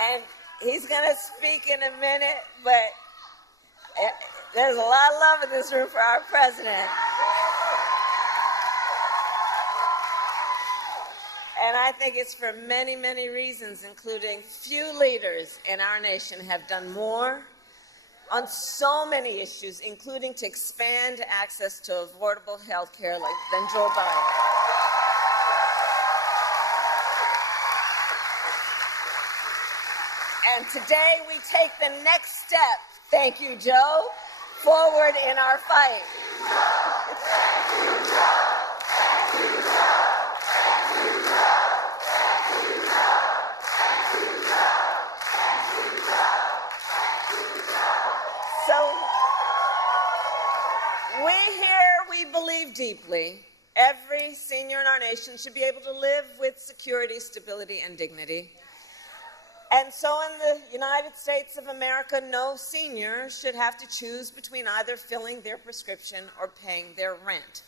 And he's going to speak in a minute, but there's a lot of love in this room for our president. And I think it's for many, many reasons, including few leaders in our nation have done more on so many issues, including to expand access to affordable health care than Joe Biden. And today we take the next step, thank you, Joe, forward in our fight. We believe deeply every senior in our nation should be able to live with security, stability, and dignity. And so in the United States of America, no senior should have to choose between either filling their prescription or paying their rent.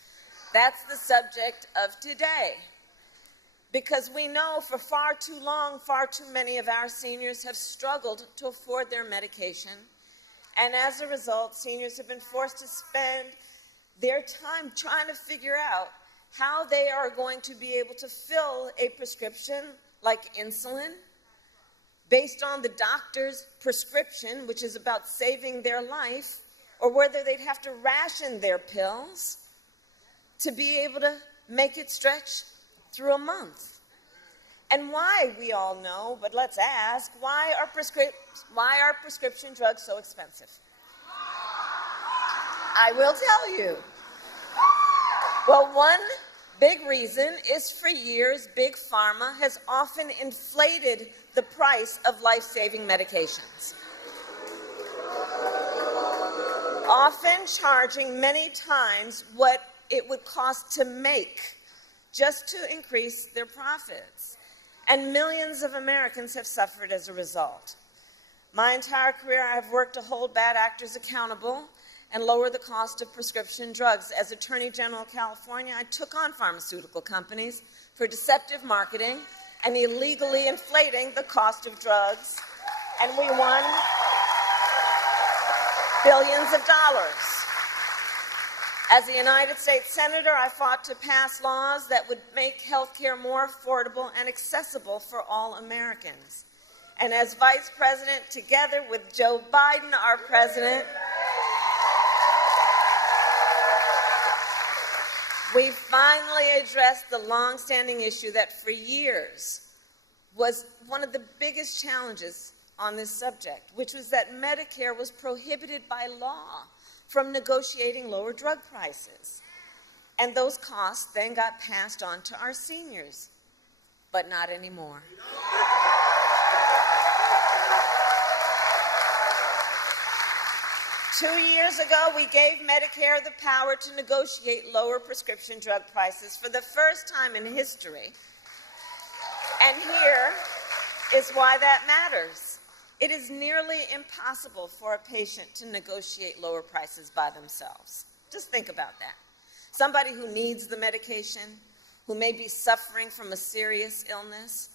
That's the subject of today. Because we know for far too long, far too many of our seniors have struggled to afford their medication. And as a result, seniors have been forced to spend their time trying to figure out how they are going to be able to fill a prescription like insulin based on the doctor's prescription, which is about saving their life, or whether they'd have to ration their pills to be able to make it stretch through a month. And why, we all know, but let's ask, why are prescription drugs so expensive? I will tell you. Well, one big reason is for years, Big Pharma has often inflated the price of life-saving medications, often charging many times what it would cost to make just to increase their profits. And millions of Americans have suffered as a result. My entire career, I have worked to hold bad actors accountable and lower the cost of prescription drugs. As Attorney General of California, I took on pharmaceutical companies for deceptive marketing and illegally inflating the cost of drugs, and we won billions of dollars. As a United States Senator, I fought to pass laws that would make health care more affordable and accessible for all Americans. And as Vice President, together with Joe Biden, our president, we finally addressed the long-standing issue that for years was one of the biggest challenges on this subject, which was that Medicare was prohibited by law from negotiating lower drug prices. And those costs then got passed on to our seniors, but not anymore. 2 years ago, we gave Medicare the power to negotiate lower prescription drug prices for the first time in history. And here is why that matters. It is nearly impossible for a patient to negotiate lower prices by themselves. Just think about that. Somebody who needs the medication, who may be suffering from a serious illness,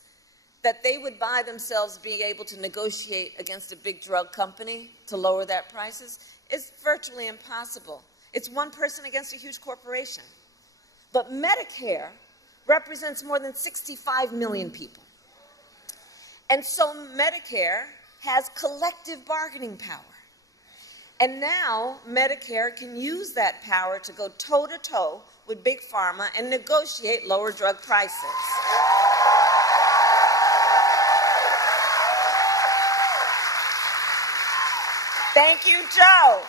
that they would by themselves be able to negotiate against a big drug company to lower that prices is virtually impossible. It's one person against a huge corporation. But Medicare represents more than 65 million people. And so Medicare has collective bargaining power. And now Medicare can use that power to go toe-to-toe with Big Pharma and negotiate lower drug prices. Thank you, Joe.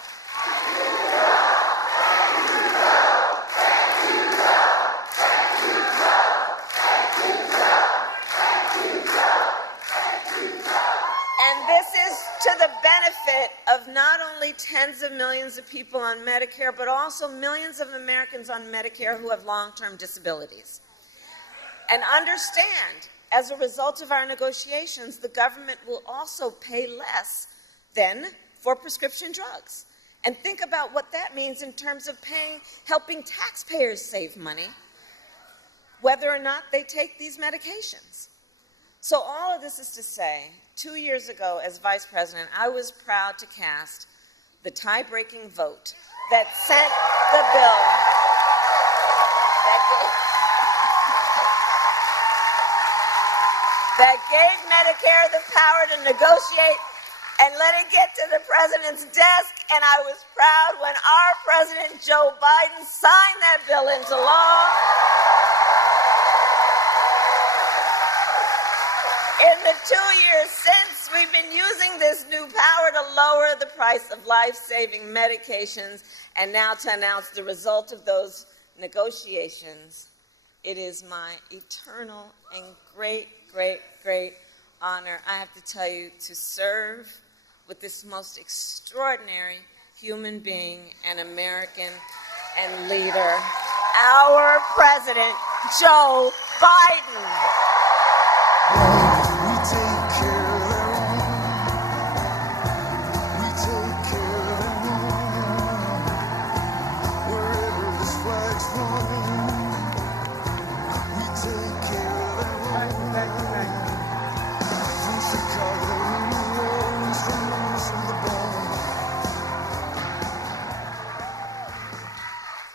And this is to the benefit of not only tens of millions of people on Medicare, but also millions of Americans on Medicare who have long-term disabilities. And understand, as a result of our negotiations, the government will also pay less than for prescription drugs. And think about what that means in terms of helping taxpayers save money, whether or not they take these medications. So all of this is to say, 2 years ago as vice president, I was proud to cast the tie-breaking vote that sent the bill that gave Medicare the power to negotiate and let it get to the president's desk. And I was proud when our president, Joe Biden, signed that bill into law. In the 2 years since, we've been using this new power to lower the price of life-saving medications, and now to announce the result of those negotiations. It is my eternal and great, great, great honor, I have to tell you, to serve with this most extraordinary human being and American and leader, our President, Joe Biden.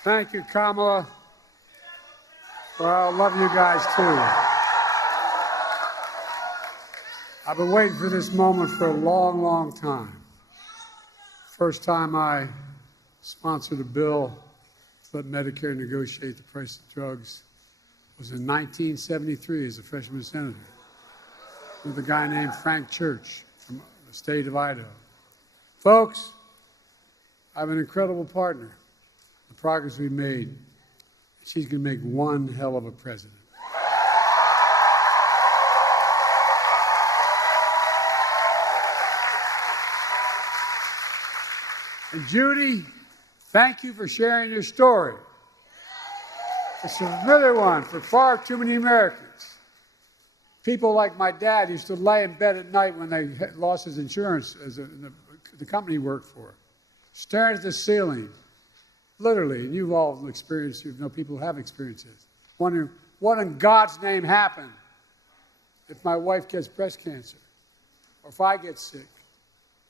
Thank you, Kamala. Well, I love you guys, too. I've been waiting for this moment for a long, long time. First time I sponsored a bill to let Medicare negotiate the price of drugs was in 1973 as a freshman senator with a guy named Frank Church from the state of Idaho. Folks, I have an incredible partner. The progress we've made, she's going to make one hell of a president. And Judy, thank you for sharing your story. It's a really one for far too many Americans. People like my dad used to lay in bed at night when they lost his insurance as the company he worked for, staring at the ceiling. Literally, and you've all experienced, you know people who have experiences, wondering what in God's name happened if my wife gets breast cancer, or if I get sick,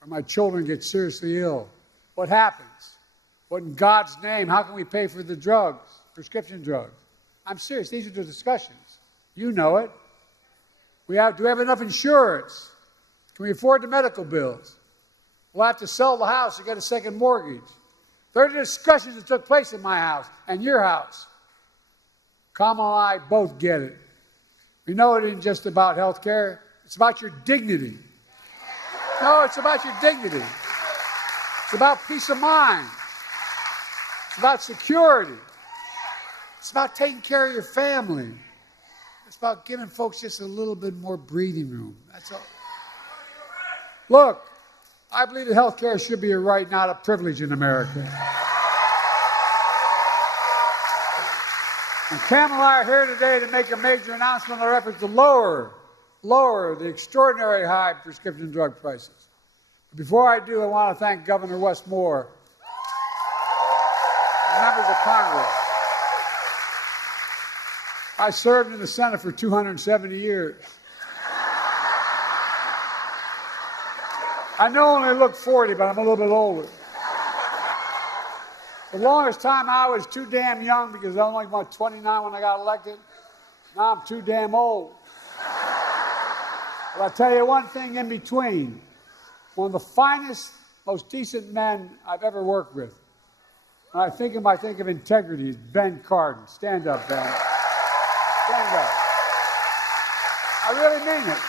or my children get seriously ill. What happens? What in God's name, how can we pay for the drugs, prescription drugs? I'm serious, these are the discussions. You know it. Do we have enough insurance? Can we afford the medical bills? We'll have to sell the house to get a second mortgage. There are discussions that took place in my house and your house. Kamala and I both get it. We know it isn't just about health care. It's about your dignity. No, it's about your dignity. It's about peace of mind. It's about security. It's about taking care of your family. It's about giving folks just a little bit more breathing room. That's all. Look, I believe that health care should be a right, not a privilege in America. And Kamala and I are here today to make a major announcement on our efforts to lower the extraordinary high prescription drug prices. But before I do, I want to thank Governor Wes Moore and members of Congress. I served in the Senate for 270 years. I know I only look 40, but I'm a little bit older. The longest time I was too damn young because I was only about 29 when I got elected. Now I'm too damn old. But I'll tell you one thing in between. One of the finest, most decent men I've ever worked with. When I think of integrity, is Ben Cardin. Stand up, Ben. Stand up. I really mean it.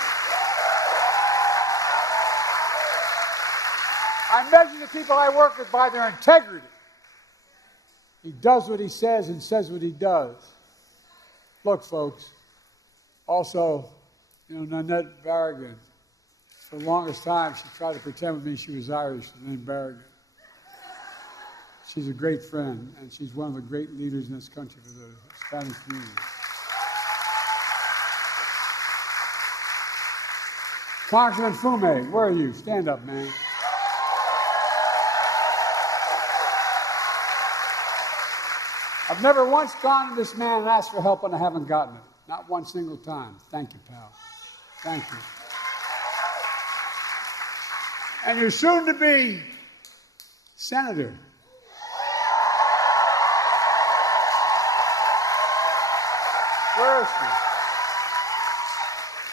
I measure the people I work with by their integrity. He does what he says and says what he does. Look, folks, also, Nanette Barragan, for the longest time, she tried to pretend with me she was Irish, named Barragan. She's a great friend, and she's one of the great leaders in this country for the Hispanic community. Congressman Fume, where are you? Stand up, man. I've never once gone to this man and asked for help and I haven't gotten it. Not one single time. Thank you, pal. Thank you. And your soon-to-be senator. Where is she?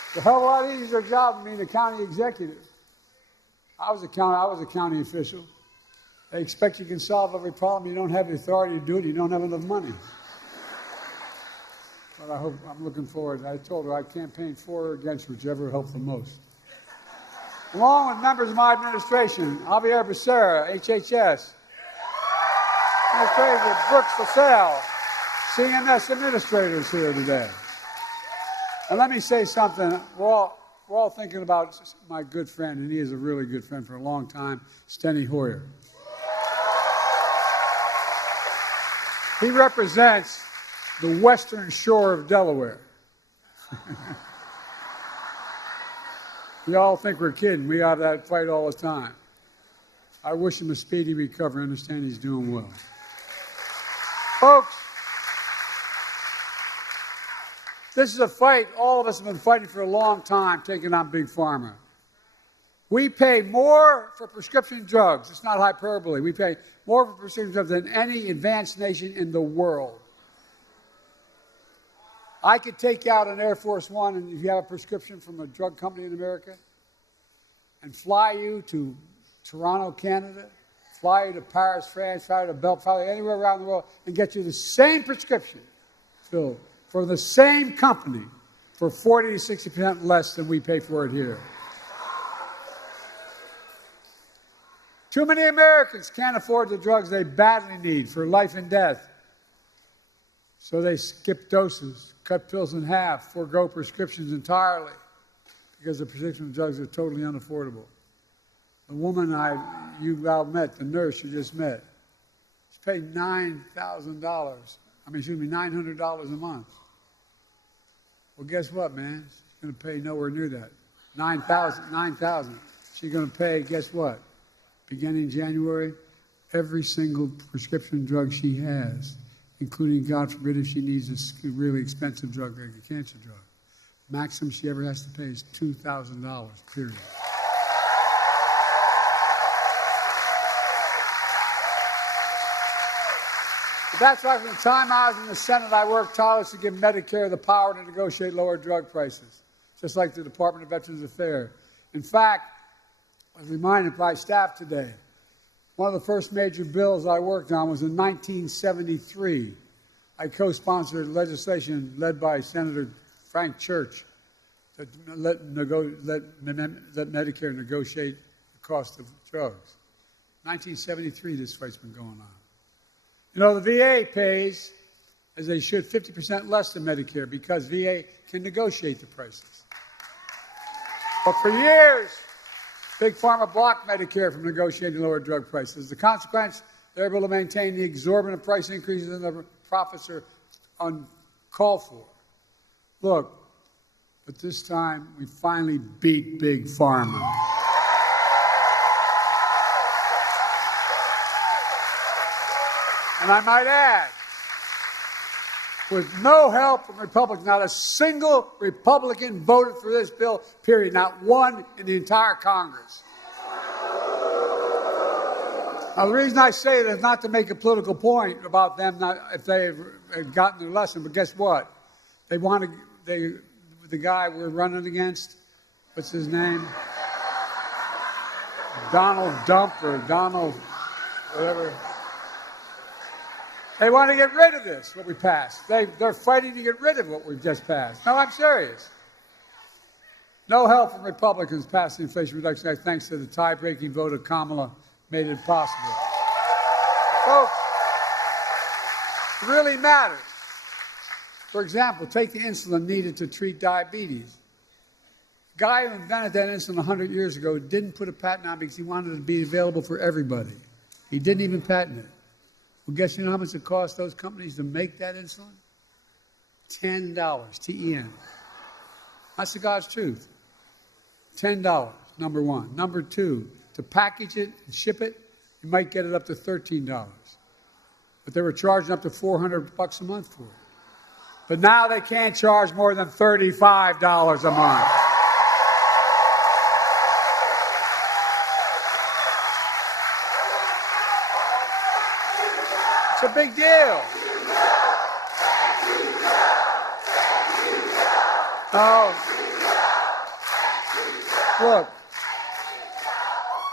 It's a hell of a lot easier job than being a county executive. I was a county official. They expect you can solve every problem. You don't have the authority to do it. You don't have enough money. But I'm looking forward. I told her I'd campaign for or against whichever helped the most. Along with members of my administration, Javier Becerra, HHS, Administrator Brooks LaSalle, CMS administrators here today. And let me say something. We're all thinking about my good friend, and he is a really good friend for a long time, Steny Hoyer. He represents the western shore of Delaware. You all think we're kidding. We have that fight all the time. I wish him a speedy recovery. I understand he's doing well. Folks, this is a fight all of us have been fighting for a long time, taking on Big Pharma. We pay more for prescription drugs. It's not hyperbole. We pay more for prescription drugs than any advanced nation in the world. I could take out an Air Force One, and if you have a prescription from a drug company in America, and fly you to Toronto, Canada, fly you to Paris, France, fly you to Belgium, fly you anywhere around the world, and get you the same prescription filled for the same company for 40 to 60% less than we pay for it here. Too many Americans can't afford the drugs they badly need for life and death. So they skip doses, cut pills in half, forego prescriptions entirely because the prescription drugs are totally unaffordable. The woman you all met, the nurse you just met, she paid $900 a month. Well, guess what, man? She's going to pay nowhere near that. $9,000. She's going to pay, guess what? Beginning January, every single prescription drug she has, including, God forbid, if she needs a really expensive drug like a cancer drug. Maximum she ever has to pay is $2,000, period. But that's why from the time I was in the Senate, I worked tirelessly to give Medicare the power to negotiate lower drug prices, just like the Department of Veterans Affairs. In fact, I was reminded by staff today, one of the first major bills I worked on was in 1973. I co-sponsored legislation led by Senator Frank Church to let Medicare negotiate the cost of drugs. 1973, this fight's been going on. You know, the VA pays, as they should, 50% less than Medicare because VA can negotiate the prices. But for years, Big Pharma blocked Medicare from negotiating lower drug prices. As a consequence, they're able to maintain the exorbitant price increases and the profits are uncalled for. Look, but this time we finally beat Big Pharma. And I might add, with no help from Republicans, not a single Republican voted for this bill, period. Not one in the entire Congress. Now, the reason I say it is not to make a political point about them, if they had gotten their lesson, but guess what? The guy we're running against, what's his name? Donald Dump or Donald, whatever. They want to get rid of this, what we passed. They're fighting to get rid of what we've just passed. No, I'm serious. No help from Republicans passed the Inflation Reduction Act thanks to the tie-breaking vote of Kamala made it possible. Folks, it really matters. For example, take the insulin needed to treat diabetes. The guy who invented that insulin 100 years ago didn't put a patent on it because he wanted it to be available for everybody. He didn't even patent it. Well, guess you know how much it cost those companies to make that insulin? $10, T-E-N. That's the God's truth. $10, number one. Number two, to package it and ship it, you might get it up to $13. But they were charging up to $400 a month for it. But now they can't charge more than $35 a month. It's a big deal. Oh, look,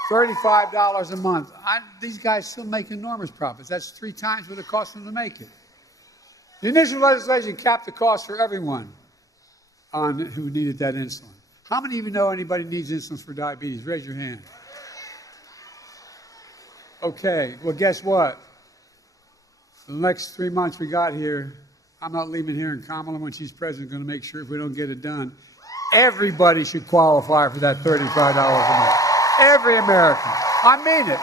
$35 a month. These guys still make enormous profits. That's 3 times what it cost them to make it. The initial legislation capped the cost for everyone who needed that insulin. How many of you know anybody needs insulin for diabetes? Raise your hand. Okay, well, guess what? For the next 3 months we got here, I'm not leaving here, and Kamala, when she's president, is going to make sure if we don't get it done, everybody should qualify for that $35 a month. Every American. I mean it.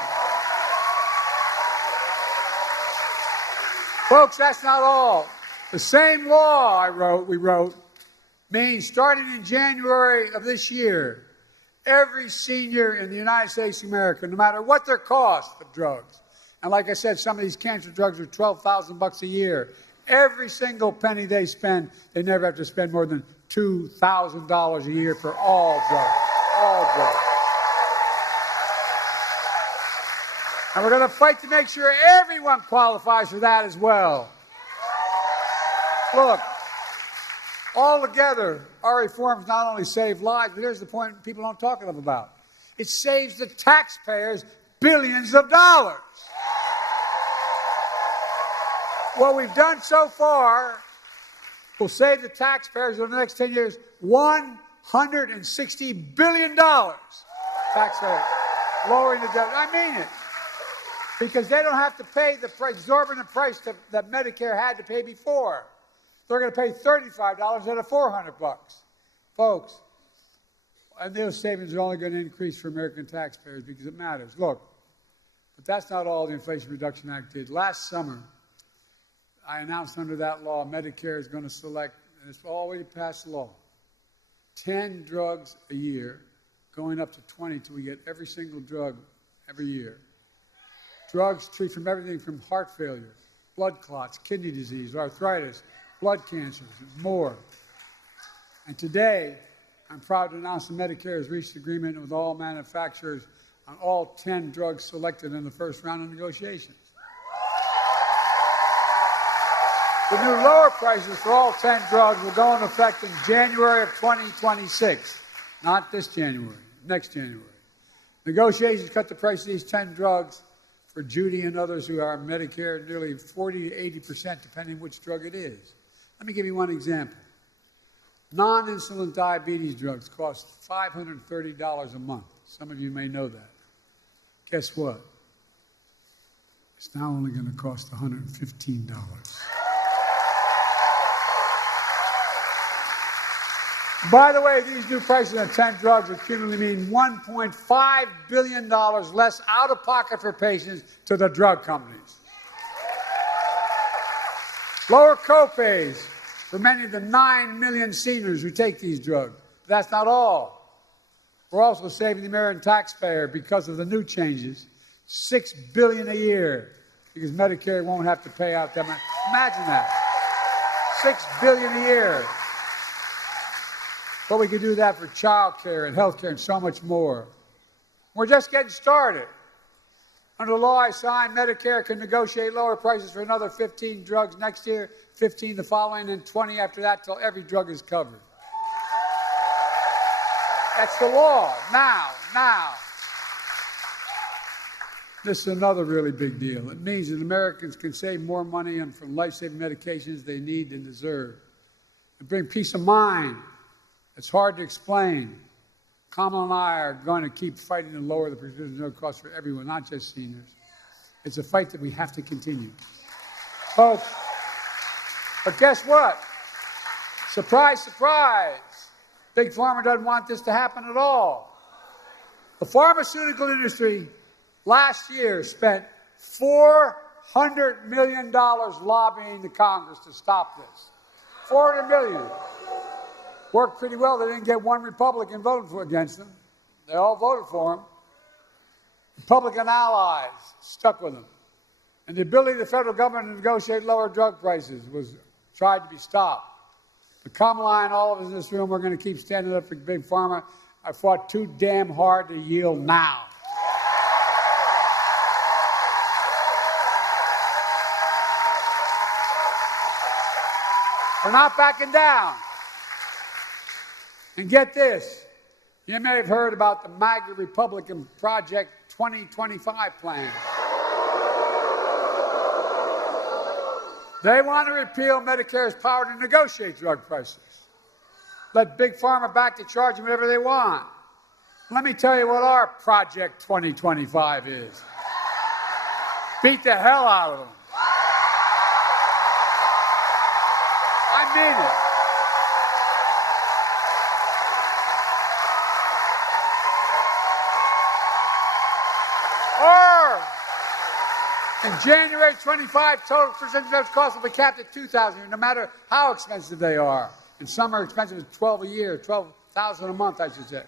Folks, that's not all. The same law we wrote, means starting in January of this year, every senior in the United States of America, no matter what their cost of drugs, and like I said, some of these cancer drugs are $12,000 a year. Every single penny they spend, they never have to spend more than $2,000 a year for all drugs. All drugs. And we're going to fight to make sure everyone qualifies for that as well. Look, all together, our reforms not only save lives, but here's the point people don't talk enough about. It saves the taxpayers billions of dollars. What we've done so far will save the taxpayers over the next 10 years $160 billion. Taxpayers lowering the debt. I mean it. Because they don't have to pay the exorbitant price that Medicare had to pay before. They're going to pay $35 instead of $400. Folks, and those savings are only going to increase for American taxpayers because it matters. Look, but that's not all the Inflation Reduction Act did. Last summer, I announced under that law, Medicare is going to select, and it's already passed law, 10 drugs a year, going up to 20 till we get every single drug every year. Drugs treat from everything from heart failure, blood clots, kidney disease, arthritis, blood cancers, and more. And today, I'm proud to announce that Medicare has reached agreement with all manufacturers on all 10 drugs selected in the first round of negotiations. The new lower prices for all 10 drugs will go into effect in January of 2026. Not this January, next January. Negotiations cut the price of these 10 drugs for Judy and others who are Medicare nearly 40 to 80%, depending on which drug it is. Let me give you one example. Non-insulin diabetes drugs cost $530 a month. Some of you may know that. Guess what? It's now only going to cost $115. By the way, these new prices on 10 drugs will cumulatively mean $1.5 billion less out of pocket for patients to the drug companies. Lower copays for many of the 9 million seniors who take these drugs. But that's not all. We're also saving the American taxpayer because of the new changes, $6 billion a year, because Medicare won't have to pay out that much. Imagine that. $6 billion a year. But we could do that for child care and health care and so much more. We're just getting started. Under the law I signed, Medicare can negotiate lower prices for another 15 drugs next year, 15 the following, and 20 after that till every drug is covered. That's the law. Now. This is another really big deal. It means that Americans can save more money from life-saving medications they need and deserve. And bring peace of mind. It's hard to explain. Kamala and I are going to keep fighting to lower the prescription drug costs for everyone, not just seniors. It's a fight that we have to continue. Folks, but guess what? Surprise, surprise. Big Pharma doesn't want this to happen at all. The pharmaceutical industry last year spent $400 million lobbying the Congress to stop this. $400 million. Worked pretty well. They didn't get one Republican voted against them. They all voted for him. Republican allies stuck with them. And the ability of the federal government to negotiate lower drug prices was tried to be stopped. But Kamala and all of us in this room are going to keep standing up for Big Pharma. I fought too damn hard to yield now. We're not backing down. And get this. You may have heard about the MAGA Republican Project 2025 plan. They want to repeal Medicare's power to negotiate drug prices. Let Big Pharma back to charge them whatever they want. Let me tell you what our Project 2025 is. Beat the hell out of them. I mean it. Or, in January 25, total prescription drugs costs will be capped at $2,000, no matter how expensive they are. And some are expensive as $12 a year, $12,000 a month, I should say.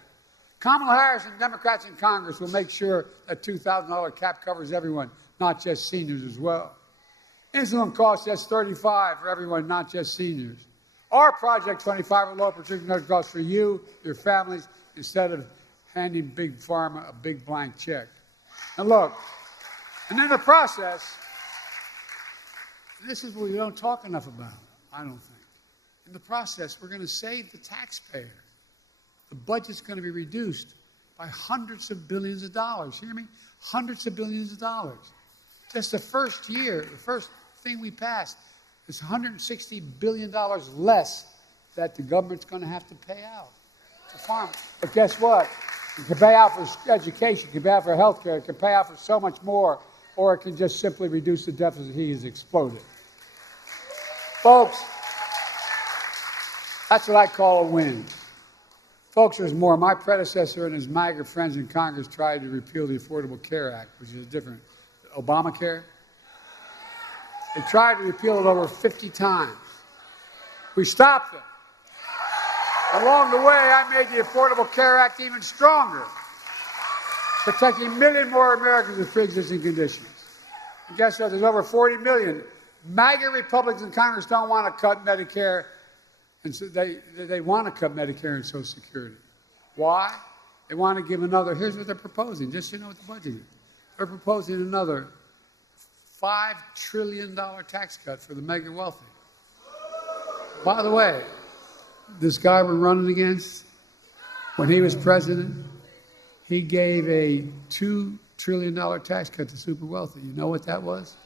Kamala Harris and Democrats in Congress will make sure that $2,000 cap covers everyone, not just seniors as well. Insulin costs just $35 for everyone, not just seniors. Our Project 25 will lower prescription drug costs for you, your families, instead of handing Big Pharma a big blank check. And look, and in the process, this is what we don't talk enough about, I don't think. In the process, we're going to save the taxpayer. The budget's going to be reduced by hundreds of billions of dollars. Hear me? Hundreds of billions of dollars. Just the first year, the first thing we passed, is $160 billion less that the government's going to have to pay out to farmers. But guess what? It can pay out for education, it can pay out for health care, it can pay out for so much more, or it can just simply reduce the deficit. He has exploded. Folks, that's what I call a win. Folks, there's more. My predecessor and his MAGA friends in Congress tried to repeal the Affordable Care Act, which is different. Obamacare. They tried to repeal it over 50 times. We stopped them. Along the way, I made the Affordable Care Act even stronger, protecting a million more Americans with pre-existing conditions. And guess what? There's over 40 million. MAGA Republicans in Congress don't want to cut Medicare, and so they want to cut Medicare and Social Security. Why? They want to give another, here's what they're proposing, just so you know what the budget is. They're proposing another $5 trillion tax cut for the mega wealthy. By the way, this guy we're running against, when he was president, he gave a $2 trillion tax cut to super wealthy. You know what that was?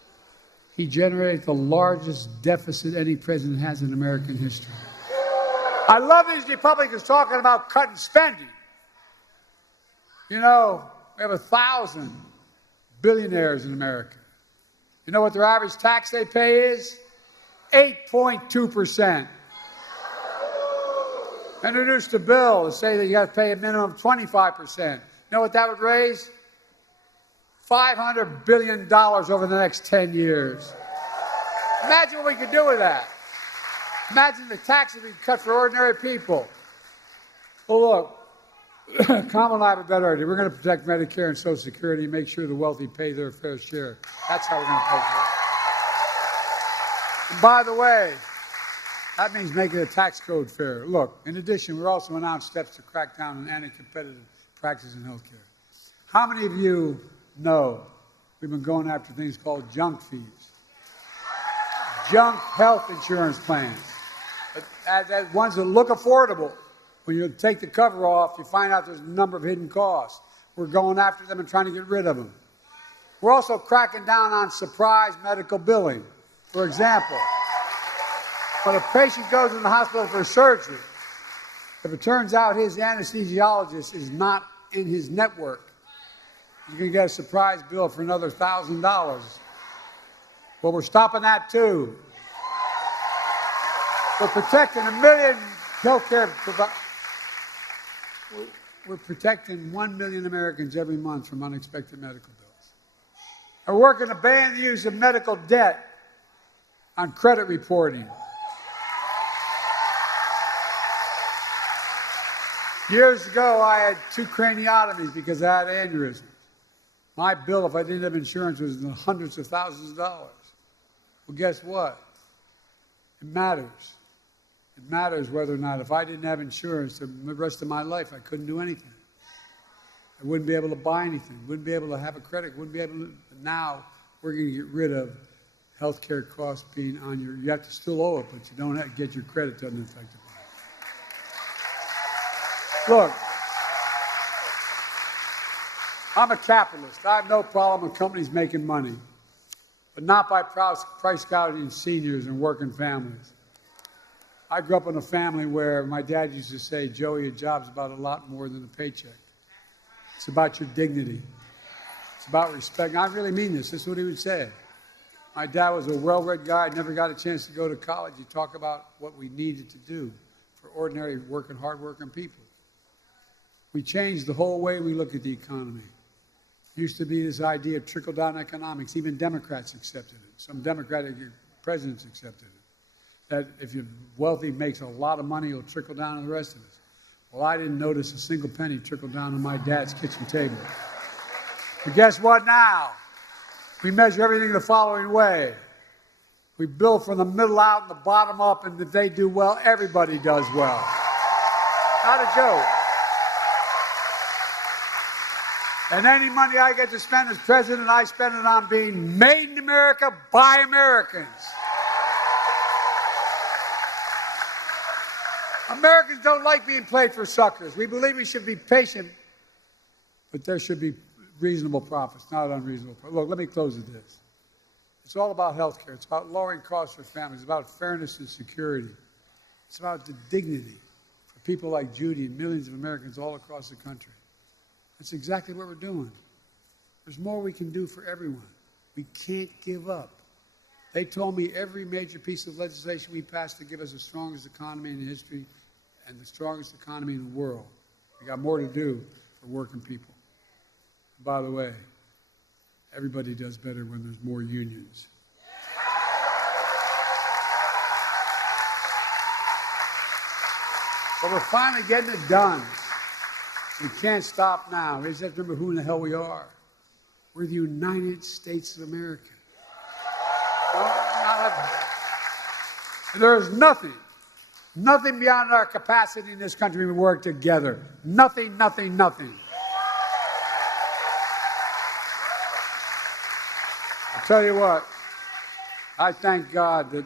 He generated the largest deficit any president has in American history. I love these Republicans talking about cutting spending. You know, we have 1,000 billionaires in America. You know what their average tax they pay is? 8.2%. Introduced a bill to say that you got to pay a minimum of 25%. You know what that would raise? $500 billion over the next 10 years. Imagine what we could do with that. Imagine the taxes we could cut for ordinary people. Well, look, Kamala and I have a better idea. We're going to protect Medicare and Social Security and make sure the wealthy pay their fair share. That's how we're going to pay for it. And by the way, that means making the tax code fair. Look, in addition, we're also announced steps to crack down on anti-competitive practices in health care. How many of you know we've been going after things called junk fees? Junk health insurance plans. Ones that look affordable. When you take the cover off, you find out there's a number of hidden costs. We're going after them and trying to get rid of them. We're also cracking down on surprise medical billing. For example, when a patient goes in the hospital for surgery, if it turns out his anesthesiologist is not in his network, you're going to get a surprise bill for another $1,000. Well, we're stopping that too. We're protecting a million healthcare providers. We're protecting 1 million Americans every month from unexpected medical bills. We're working to ban the use of medical debt on credit reporting. Years ago, I had 2 craniotomies because I had aneurysms. My bill, if I didn't have insurance, was in the hundreds of thousands of dollars. Well, guess what? It matters. It matters whether or not, if I didn't have insurance the rest of my life, I couldn't do anything. I wouldn't be able to buy anything, wouldn't be able to have a credit, wouldn't be able to. Now, we're going to get rid of health care costs being on you have to still owe it, but you don't have to get your credit doesn't affect it. Look, I'm a capitalist. I have no problem with companies making money, but not by price gouging seniors and working families. I grew up in a family where my dad used to say, Joey, a job's about a lot more than a paycheck. It's about your dignity. It's about respect. And I really mean this. This is what he would say. My dad was a well-read guy, never got a chance to go to college. He talked about what we needed to do for ordinary working, hard-working people. We changed the whole way we look at the economy. It used to be this idea of trickle-down economics. Even Democrats accepted it. Some Democratic presidents accepted it. That if you're wealthy, makes a lot of money, it'll trickle down to the rest of us. Well, I didn't notice a single penny trickle down to my dad's kitchen table. But guess what now? We measure everything the following way. We build from the middle out and the bottom up, and if they do well, everybody does well. Not a joke. And any money I get to spend as president, I spend it on being made in America by Americans. Americans don't like being played for suckers. We believe we should be patient, but there should be reasonable profits, not unreasonable profits. Look, let me close with this. It's all about health care. It's about lowering costs for families. It's about fairness and security. It's about the dignity for people like Judy and millions of Americans all across the country. That's exactly what we're doing. There's more we can do for everyone. We can't give up. They told me every major piece of legislation we passed to give us the strongest economy in history and the strongest economy in the world. We got more to do for working people. And by the way, everybody does better when there's more unions. But we're finally getting it done. We can't stop now. We just have to remember who in the hell we are. We're the United States of America. There is nothing beyond our capacity in this country when we work together. Nothing. I'll tell you what, I thank God that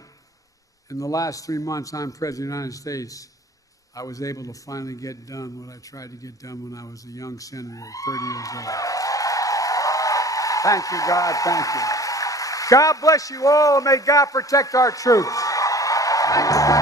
in the last 3 months I'm President of the United States, I was able to finally get done what I tried to get done when I was a young senator at 30 years old. Thank you, God. Thank you. God bless you all, and may God protect our troops. Thank you.